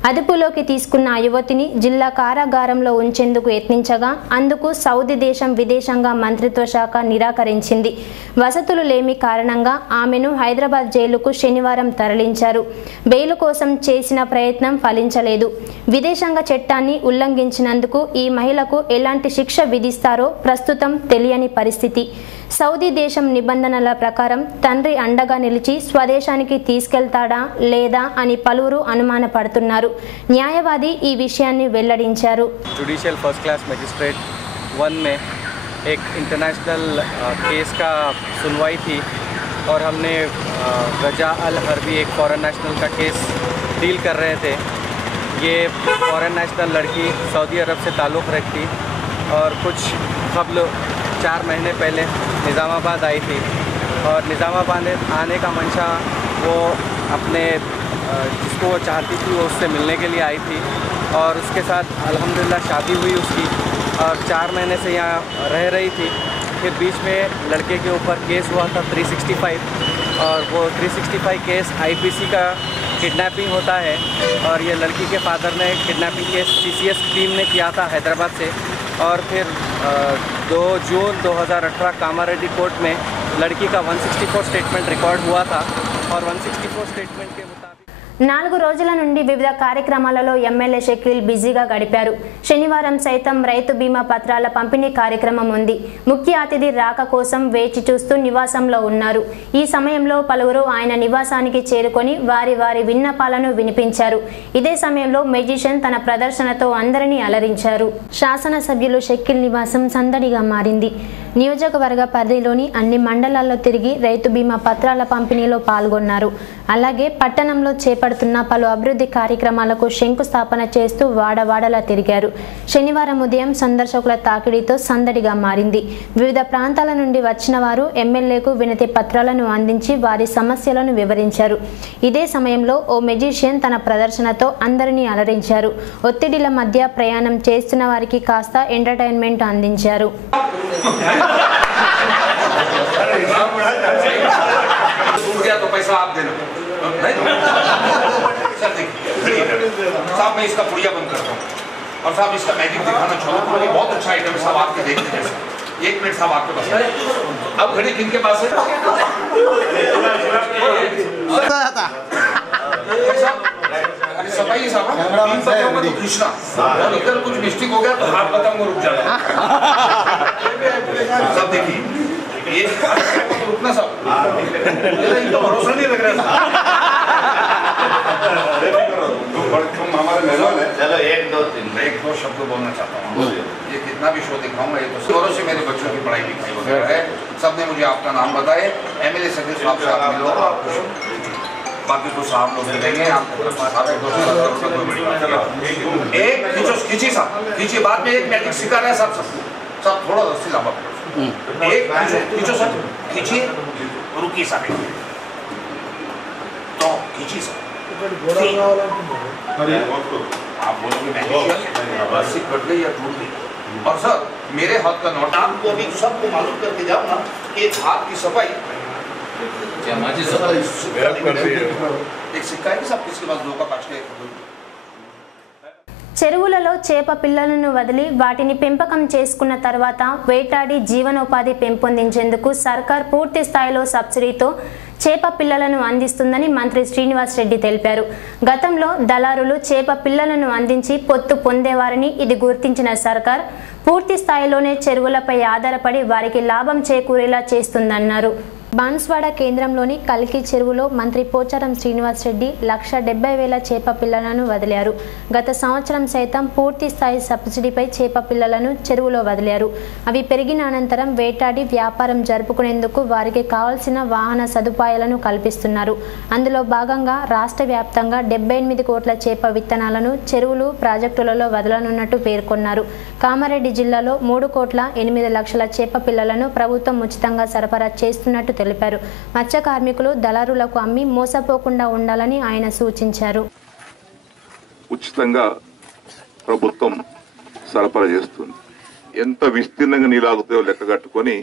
అదుపులోకి తీసుకున్న ఆ యువతిని జిల్లా కారాగారంలో ఉంచేందుకు యత్నించగా అందుకు సౌదీ దేశం విదేశాంగ మంత్రిత్వ శాఖ నిరాకరించింది. వసతులు లేమి కారణంగా ఆమెను హైదరాబాద్ జైలుకు శనివారం తరలించారు. బెయిల్ కోసం చేసిన ప్రయత్నం ఫలించలేదు. విదేశాంగ చట్టాన్ని ఉల్లంఘించినందుకు ఈ మహిళకు ఎలాంటి శిక్ష విధిస్తారో ప్రస్తుతం తెలియని పరిస్థితి. సౌదీ దేశం నిబంధనల ప్రకారం తండ్రి అండగా నిలిచి స్వదేశానికి తీసుకెళ్తాడా లేదా అని పలువురు అనుమానపడుతున్నారు. న్యాయవాది ఈ విషయాన్ని వెల్లడించారు. जुडिशियल फर्स्ट क्लास मजिस्ट्रेट 1 में एक इंटरनेशनल केस का सुनवाई थी और हमने रजा अल हरबी एक फॉरेन नेशनल का केस डील कर रहे थे. ये फॉरेन नेशनल लड़की सऊदी अरब से ताल्लुक़ रखती और कुछ कबल 4 महीने पहले निज़ामाबाद आई थी और निज़ामाबाद आने का मंशा वो अपने जिसको वो चाहती थी वो उससे मिलने के लिए आई थी और उसके साथ अल्हम्दुलिल्लाह शादी हुई उसकी और 4 महीने से यहाँ रह रही थी. फिर बीच में लड़के के ऊपर केस हुआ था 365 और वो 365 केस आईपीसी का किडनैपिंग होता है और ये लड़की के फादर ने किडनैपिंग केस सीसीएस टीम ने किया था हैदराबाद से और फिर 2 जून 2018 कामारेड्डी कोर्ट में लड़की का 164 स्टेटमेंट रिकॉर्ड हुआ था और 164 स्टेटमेंट के मुताबिक 4 రోజుల నుండి వివిధ కార్యక్రమాలలో ఎమ్మెల్యే షకీల్ బిజీగా గడిపారు. శనివారం సైతం రైతు బీమా పత్రాల పంపిణీ కార్యక్రమం ఉంది. ముఖ్య అతిథి రాక కోసం వేచి చూస్తూ నివాసంలో ఉన్నారు. ఈ సమయంలో పలువురు ఆయన నివాసానికి చేరుకొని వారి విన్నపాలను వినిపించారు. ఇదే సమయంలో మెజిషియన్ తన ప్రదర్శనతో అందరినీ అలరించారు. శాసనసభ్యులు షకీల్ నివాసం సందడిగా మారింది. నియోజకవర్గ పరిధిలోని అన్ని మండలాల్లో తిరిగి రైతు బీమా పత్రాల పంపిణీలో పాల్గొన్నారు. అలాగే పట్టణంలో చేపడుతున్న పలు అభివృద్ధి కార్యక్రమాలకు శంకుస్థాపన చేస్తూ వాడవాడలా తిరిగారు. శనివారం ఉదయం సందర్శకుల తాకిడితో సందడిగా మారింది. వివిధ ప్రాంతాల నుండి వచ్చిన వారు ఎమ్మెల్యేకు వినతి పత్రాలను అందించి వారి సమస్యలను వివరించారు. ఇదే సమయంలో ఓ మెజిషియన్ తన ప్రదర్శనతో అందరినీ అలరించారు. ఒత్తిడిల మధ్య ప్రయాణం చేస్తున్న వారికి కాస్త ఎంటర్టైన్మెంట్ అందించారు. तो पैसा आप देना सर. देखिए साहब मैं इसका पुड़िया बंद करता हूँ और साहब इसका मैजिक दिखाना चाहूँगा. ये बहुत अच्छा आइटम है साहब आपके देखने जैसा. 1 मिनट साहब आपके पास अब घड़ी किनके पास है? अरे सफाई साहब तो कृष्णा और इधर कुछ मिस्टेक हो गया तो हाथ बताऊंगा रुक जाना. सब देखिए ये रुकना सब इनको भरोसा नहीं लग रहा. तुम हमारे मेहमान है. चलो 1 2 3 मैं 1 2 शब्द बोलना चाहता हूँ. ये कितना भी शो दिखाऊंगा ये तो जोरों से मेरे बच्चों की पढ़ाई लिखाई वगैरह है. सबने मुझे आपका नाम बताए. एमएलए सदस्य साहब से आप मिलो. बाकी तो साहब लोग देंगे आपको तरफ से साहब कोई बड़ी बात नहीं। एक खींची साहब खींची, बाद में एक मैजिक सिखा रहे हैं सब थोड़ा रस्सी लंबा एक खींचो सर, खींचिए, रुकिए साहब तो खींची सर। अरे आप बोलोगे रस्सी कट गई या टूट गई। और सर मेरे हाथ का नोट आपको अभी सबको मालूम करके जाओ ना, एक हाथ की सफाई एक सिक्का है कि सब किसके पास 2 का 5 का। చెరువులలో చేప పిల్లలను వదిలి వాటిని పెంపకం చేసుకున్న తర్వాత వేటాడి జీవనోపాధి పెంపొందించేందుకు సర్కార్ పూర్తి స్థాయిలో సబ్సిడీతో చేప పిల్లలను అందిస్తుందని మంత్రి శ్రీనివాస్ రెడ్డి తెలిపారు. గతంలో దళారులు చేప పిల్లలను అందించి పొత్తు పొందేవారని ఇది గుర్తించిన సర్కార్ పూర్తి స్థాయిలోనే చెరువులపై ఆధారపడి వారికి లాభం చేకూరేలా చేస్తుందన్నారు. బాన్స్వాడ కేంద్రంలోని కల్కి చెరువులో మంత్రి పోచారం శ్రీనివాస్ రెడ్డి 1,70,000 చేప పిల్లలను వదిలారు. గత సంవత్సరం సైతం పూర్తి స్థాయి సబ్సిడీపై చేప పిల్లలను చెరువులో వదిలారు. అవి పెరిగిన అనంతరం వేటాడి వ్యాపారం జరుపుకునేందుకు వారికి కావాల్సిన వాహన సదుపాయాలను కల్పిస్తున్నారు. అందులో భాగంగా రాష్ట్ర వ్యాప్తంగా 78 కోట్ల చేప విత్తనాలను చెరువులు ప్రాజెక్టులలో వదలనున్నట్టు పేర్కొన్నారు. కామారెడ్డి జిల్లాలో 3,08,00,000 చేప పిల్లలను ప్రభుత్వం ఉచితంగా సరఫరా చేస్తున్నట్టు తెలిపారు. మత్స్య కార్మికులు దళారులకు అమ్మి మోసపోకుండా ఉండాలని ఆయన సూచించారు. ఉచితంగా ప్రభుత్వం సరఫరా చేస్తుంది. ఎంత విస్తీర్ణంగా నీలాగుతాయో లెక్క కట్టుకొని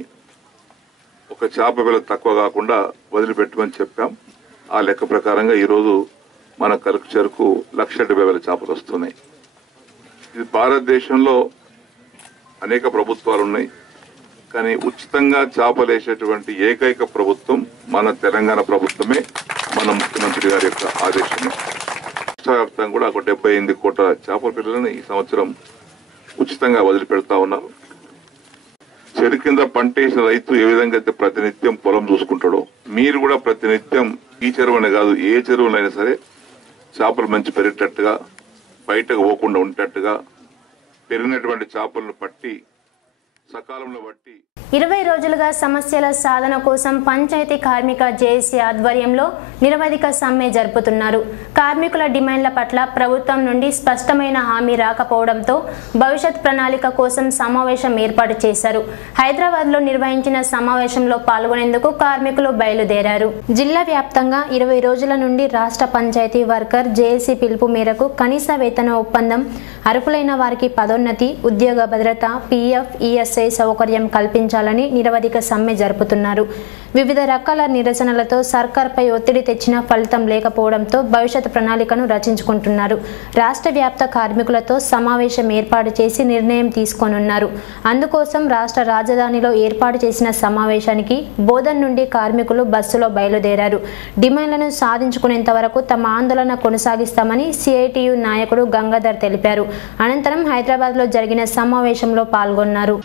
ఒక చేప పిల్ల తక్కువ కాకుండా వదిలిపెట్టమని చెప్పాం. ఆ లెక్క ప్రకారంగా ఈరోజు మన కల్చర్కు 1,70,000 చేపలు వస్తున్నాయి. ఇది భారతదేశంలో అనేక ప్రభుత్వాలు ఉన్నాయి, కానీ ఉచితంగా చేపలేసేటువంటి ఏకైక ప్రభుత్వం మన తెలంగాణ ప్రభుత్వమే. మన ముఖ్యమంత్రి గారి యొక్క ఆదేశం రాష్ట్ర వ్యాప్తంగా కూడా 78 కోట్ల చేపల పిల్లలను ఈ సంవత్సరం ఉచితంగా వదిలిపెడతా ఉన్నారు. చెరు కింద పంటేసిన రైతు ఏ విధంగా అయితే ప్రతినిత్యం పొలం చూసుకుంటాడో మీరు కూడా ప్రతినిత్యం ఈ చెరువునే కాదు ఏ చెరువులైనా సరే చేపలు మంచి పెరిగేటట్టుగా బయటకు పోకుండా ఉండేటట్టుగా పెరిగినటువంటి చేపలను పట్టి సకాలంలో బట్టి 20 రోజులుగా సమస్యల సాధన కోసం పంచాయతీ కార్మిక జేఏసీ ఆధ్వర్యంలో నిరవధిక సమ్మె జరుపుతున్నారు. కార్మికుల డిమాండ్ల పట్ల ప్రభుత్వం నుండి స్పష్టమైన హామీ రాకపోవడంతో భవిష్యత్ ప్రణాళిక కోసం సమావేశం ఏర్పాటు చేశారు. హైదరాబాద్లో నిర్వహించిన సమావేశంలో పాల్గొనేందుకు కార్మికులు బయలుదేరారు. జిల్లా వ్యాప్తంగా 20 రోజుల నుండి రాష్ట్ర పంచాయతీ వర్కర్ జేఏసీ పిలుపు మేరకు కనీస వేతన ఒప్పందం, అర్హులైన వారికి పదోన్నతి, ఉద్యోగ భద్రత, పీఎఫ్, ఈఎస్ఐ సౌకర్యం కల్పించాలని నిరవధిక సమ్మె జరుపుతున్నారు. వివిధ రకాల నిరసనలతో సర్కార్పై ఒత్తిడి తెచ్చినా ఫలితం లేకపోవడంతో భవిష్యత్ ప్రణాళికను రచించుకుంటున్నారు. రాష్ట్ర వ్యాప్త కార్మికులతో సమావేశం ఏర్పాటు చేసి నిర్ణయం తీసుకోనున్నారు. అందుకోసం రాష్ట్ర రాజధానిలో ఏర్పాటు చేసిన సమావేశానికి బోధన్ నుండి కార్మికులు బస్సులో బయలుదేరారు. డిమాండ్లను సాధించుకునేంత వరకు తమ ఆందోళన కొనసాగిస్తామని సిఐటియు నాయకుడు గంగాధర్ తెలిపారు. అనంతరం హైదరాబాద్లో జరిగిన సమావేశంలో పాల్గొన్నారు.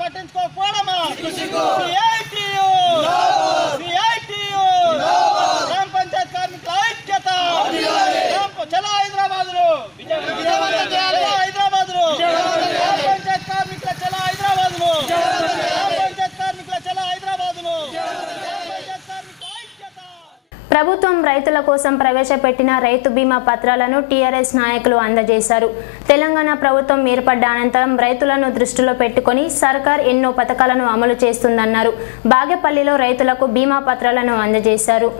ప్రభుత్వం రైతుల కోసం ప్రవేశపెట్టిన రైతు బీమా పత్రాలను టీఆర్ఎస్ నాయకులు అందజేశారు. తెలంగాణ ప్రభుత్వం ఏర్పడ్డ అనంతరం రైతులను దృష్టిలో పెట్టుకొని సర్కార్ ఎన్నో పథకాలను అమలు చేస్తుందన్నారు. బాగేపల్లిలో రైతులకు బీమా పత్రాలను అందజేశారు.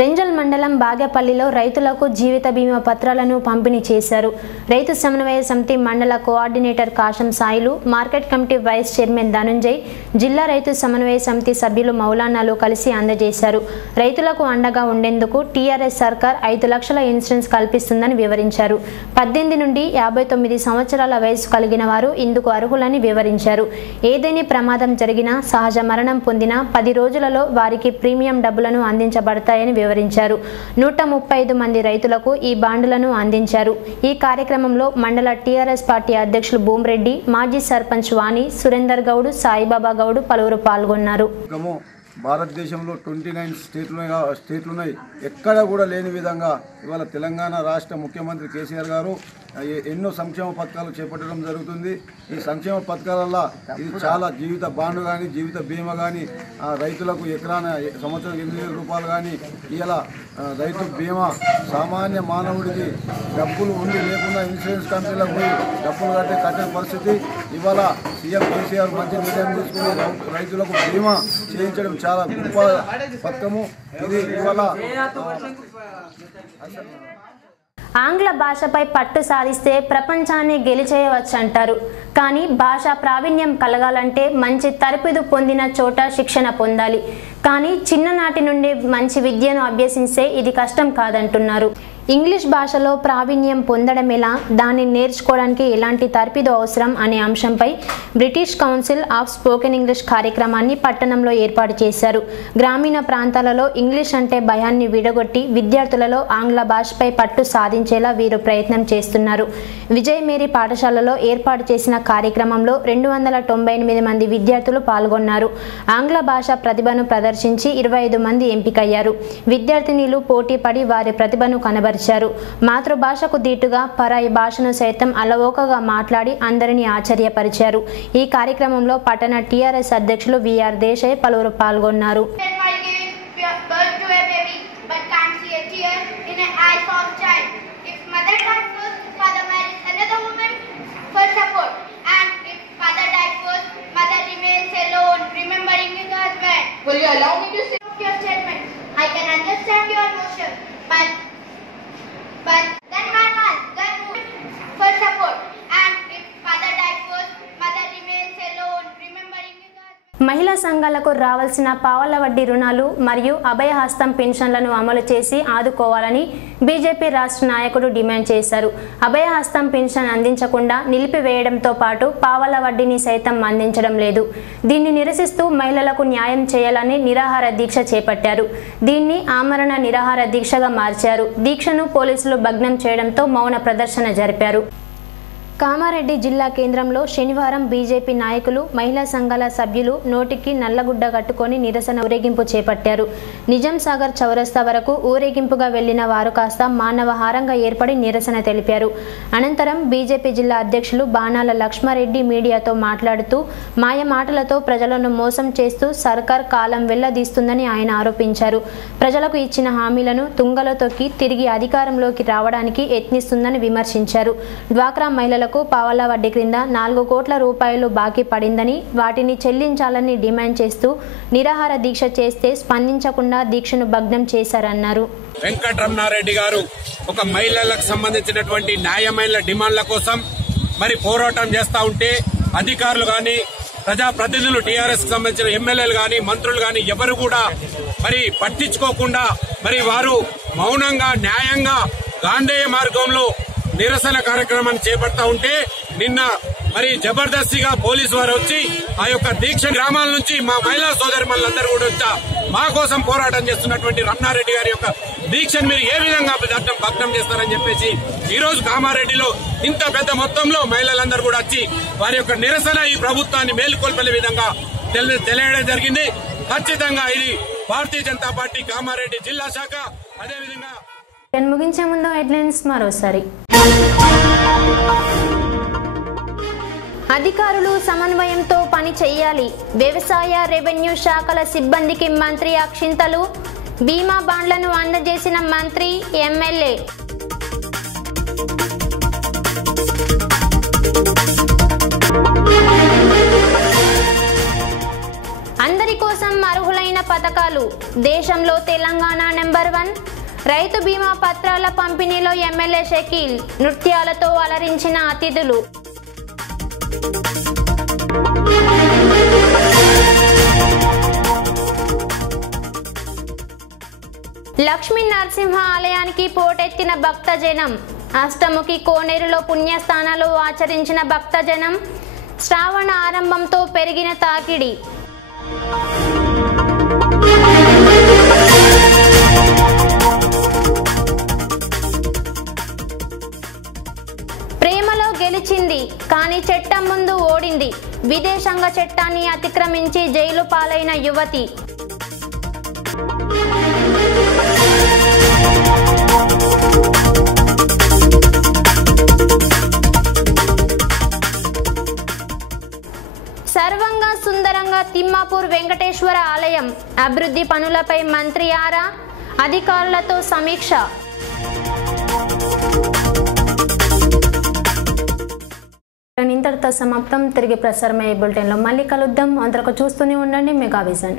రెంజల్ మండలం బాగేపల్లిలో రైతులకు జీవిత బీమా పత్రాలను పంపిణీ చేశారు. రైతు సమన్వయ సమితి మండల coordinator Kasam Sailu, market committee vice chairman Dhanunjay, జిల్లా రైతు సమన్వయ సమితి సభ్యులు మౌలానాలు కలిసి అందజేశారు. రైతులకు అండగా ఉండేందుకు టీఆర్ఎస్ సర్కార్ 5 లక్షల ఇన్సూరెన్స్ కల్పిస్తుందని వివరించారు. 18 నుండి 59 సంవత్సరాల వయసు కలిగిన వారు ఇందుకు అర్హులని వివరించారు. ఏదేని ప్రమాదం జరిగినా, సహజ మరణం పొందినా 10 రోజులలో వారికి ప్రీమియం డబ్బులను అందించబడతాయని వివరించారు. 135 మంది రైతులకు ఈ బాండులను అందించారు. ఈ కార్యక్రమంలో మండల టీఆర్ఎస్ పార్టీ అధ్యక్షులు భూమిరెడ్డి, మాజీ సర్పంచ్ వాణి, సురేందర్ గౌడ్, సాయిబాబా గౌడ్ పలువురు పాల్గొన్నారు. భారతదేశంలో 29 స్టేట్లున్నాయి. ఎక్కడ కూడా లేని విధంగా ఇవాళ తెలంగాణ రాష్ట్ర ముఖ్యమంత్రి కేసీఆర్ గారు ఎన్నో సంక్షేమ పథకాలు చేపట్టడం జరుగుతుంది. ఈ సంక్షేమ పథకాల ఇది చాలా జీవిత బాండ్ కానీ జీవిత బీమా కానీ రైతులకు ఎకరాన సంవత్సరం 8,000 రూపాయలు కానీ ఇలా రైతు బీమా సామాన్య మానవుడికి డబ్బులు ఉండి లేకుండా ఇన్సూరెన్స్ కంపెనీలకు పోయి డబ్బులు కట్టే పరిస్థితి. ఇవాళ సీఎం కేసీఆర్ మంచి నిర్ణయం తీసుకుని రైతులకు బీమా చేయించడం చాలా గొప్ప పథకము. ఇది ఇవాళ ఆంగ్ల భాషపై పట్టు సాధిస్తే ప్రపంచాన్ని గెలిచేయవచ్చంటారు. కానీ భాషా ప్రావీణ్యం కలగాలంటే మంచి తరపిదు పొందిన చోట శిక్షణ పొందాలి. కానీ చిన్ననాటి నుండి మంచి విద్యను అభ్యసిస్తే ఇది కష్టం కాదంటున్నారు. ఇంగ్లీష్ భాషలో ప్రావీణ్యం పొందడం ఎలా, దాన్ని నేర్చుకోవడానికి ఎలాంటి తర్పిదు అవసరం అనే అంశంపై British council of spoken English కార్యక్రమాన్ని పట్టణంలో ఏర్పాటు చేశారు. గ్రామీణ ప్రాంతాలలో ఇంగ్లీష్ అంటే భయాన్ని విడగొట్టి విద్యార్థులలో ఆంగ్ల భాషపై పట్టు సాధించేలా వీరు ప్రయత్నం చేస్తున్నారు. విజయ్ మేరీ పాఠశాలలో ఏర్పాటు చేసిన కార్యక్రమంలో 298 మంది విద్యార్థులు పాల్గొన్నారు. ఆంగ్ల భాష ప్రతిభను ప్రదర్శించి 25 మంది ఎంపికయ్యారు. విద్యార్థినిలు పోటీపడి వారి ప్రతిభను కనబరిచారు. మాతృభాషకు దీటుగా పరాయి భాషను సైతం అలవోకగా మాట్లాడి అందరినీ ఆశ్చర్యపరిచారు. ఈ కార్యక్రమంలో పట్టణ టీఆర్ఎస్ అధ్యక్షులు విఆర్ దేశాయ్ పలువురు పాల్గొన్నారు. Will you allow me to say your statement? I can understand your emotion, but then my man, then for support. And if father died first, mother remains alone, remembering you that. మహిళా సంఘాలకు రావాల్సిన పావల వడ్డీ రుణాలు మరియు అభయహస్తం పెన్షన్లను అమలు చేసి ఆదుకోవాలని బీజేపీ రాష్ట్ర నాయకుడు డిమాండ్ చేశారు. అభయహస్తం పెన్షన్ అందించకుండా నిలిపివేయడంతో పాటు పావల వడ్డీని సైతం అందించడం లేదు. దీన్ని నిరసిస్తూ మహిళలకు న్యాయం చేయాలని నిరాహార దీక్ష చేపట్టారు. దీన్ని ఆమరణ నిరాహార దీక్షగా మార్చారు. దీక్షను పోలీసులు భగ్నం చేయడంతో మౌన ప్రదర్శన జరిపారు. కామారెడ్డి జిల్లా కేంద్రంలో శనివారం బీజేపీ నాయకులు, మహిళా సంఘాల సభ్యులు నోటికి నల్లగుడ్డ కట్టుకొని నిరసన ఊరేగింపు చేపట్టారు. నిజాం సాగర్ చౌరస్తా వరకు ఊరేగింపుగా వెళ్లిన వారు కాస్త మానవహారంగా ఏర్పడి నిరసన తెలిపారు. అనంతరం బీజేపీ జిల్లా అధ్యక్షులు బాణాల లక్ష్మారెడ్డి మీడియాతో మాట్లాడుతూ మాయ మాటలతో ప్రజలను మోసం చేస్తూ సర్కార్ కాలం వెళ్లదీస్తుందని ఆయన ఆరోపించారు. ప్రజలకు ఇచ్చిన హామీలను తుంగలో తొక్కి తిరిగి అధికారంలోకి రావడానికి యత్నిస్తుందని విమర్శించారు. డ్వాక్రా మహిళలకు పావలా వడ్డీ క్రింద 4 కోట్ల రూపాయలు బాకీ పడిందని, వాటిని చెల్లించాలని డిమాండ్ చేస్తూ నిరాహార దీక్ష చేస్తే స్పందించకుండా దీక్షను భగ్నం చేశారన్నారు. వెంకటరమణారెడ్డి గారు ఒక మహిళలకు సంబంధించినటువంటి న్యాయమైన డిమాండ్ల కోసం మరి పోరాటం చేస్తా ఉంటే అధికారులు గాని, ప్రజాప్రతినిధులు, టీఆర్ఎస్ కు సంబంధించిన ఎమ్మెల్యేలు గాని, మంత్రులు గాని ఎవరు కూడా మరి పట్టించుకోకుండా మరి వారు మౌనంగా న్యాయంగా గాంధేయ మార్గంలో నిరసన కార్యక్రమాన్ని చేపడతా ఉంటే నిన్న మరి జబర్దస్తిగా పోలీసు వారు వచ్చి ఆ యొక్క దీక్ష గ్రామాల నుంచి మా మహిళా సోదరిమణులందరూ కూడా వచ్చా మా కోసం పోరాటం చేస్తున్నటువంటి రమణారెడ్డి గారి యొక్క దీక్షను మీరు ఏ విధంగా భగ్నం చేస్తారని చెప్పేసి ఈ రోజు కామారెడ్డిలో ఇంత పెద్ద మొత్తంలో మహిళలందరూ కూడా వచ్చి వారి యొక్క నిరసన ఈ ప్రభుత్వాన్ని మేలుకొల్పే విధంగా తెలియడం జరిగింది. ఖచ్చితంగా ఇది భారతీయ జనతా పార్టీ కామారెడ్డి జిల్లా శాఖ అదేవిధంగా ముగించే ముందు హెడ్లైన్స్ మరోసారి. అధికారులు సమన్వయంతో పని చేయాలి. వ్యవసాయ, రెవెన్యూ శాఖల సిబ్బందికి మంత్రి అక్షింతలు. బీమా బాండ్లను అందజేసిన మంత్రి, ఎమ్మెల్యే. అందరి కోసం అర్హులైన పథకాలు. దేశంలో తెలంగాణ నెంబర్ 1. రైతు బీమా పత్రాల పంపిణీలో ఎమ్మెల్యే షకీల్. నృత్యాలతో అలరించిన అతిథులు. లక్ష్మీ నరసింహ ఆలయానికి పోటెత్తిన భక్తజనం. అష్టముఖి కోనేరులో పుణ్యస్థానాలు ఆచరించిన భక్తజనం. శ్రావణ ఆరంభంతో పెరిగిన తాకిడి. ప్రేమలో గెలిచింది కానీ చట్టం ముందు ఓడింది. విదేశాంగ చట్టాన్ని అతిక్రమించి జైలు పాలైన యువతి. వెంకటేశ్వర ఆలయం అభివృద్ధి పనులపై మంత్రి ఆరా, అధికారులతో సమీక్ష. ఇంతటితో సమాప్తం. తిరిగి ప్రసారమయ్యే బులెటిన్లో మళ్ళీ కలుద్దాం. అంతవరకు చూస్తూనే ఉండండి మెగా విజన్.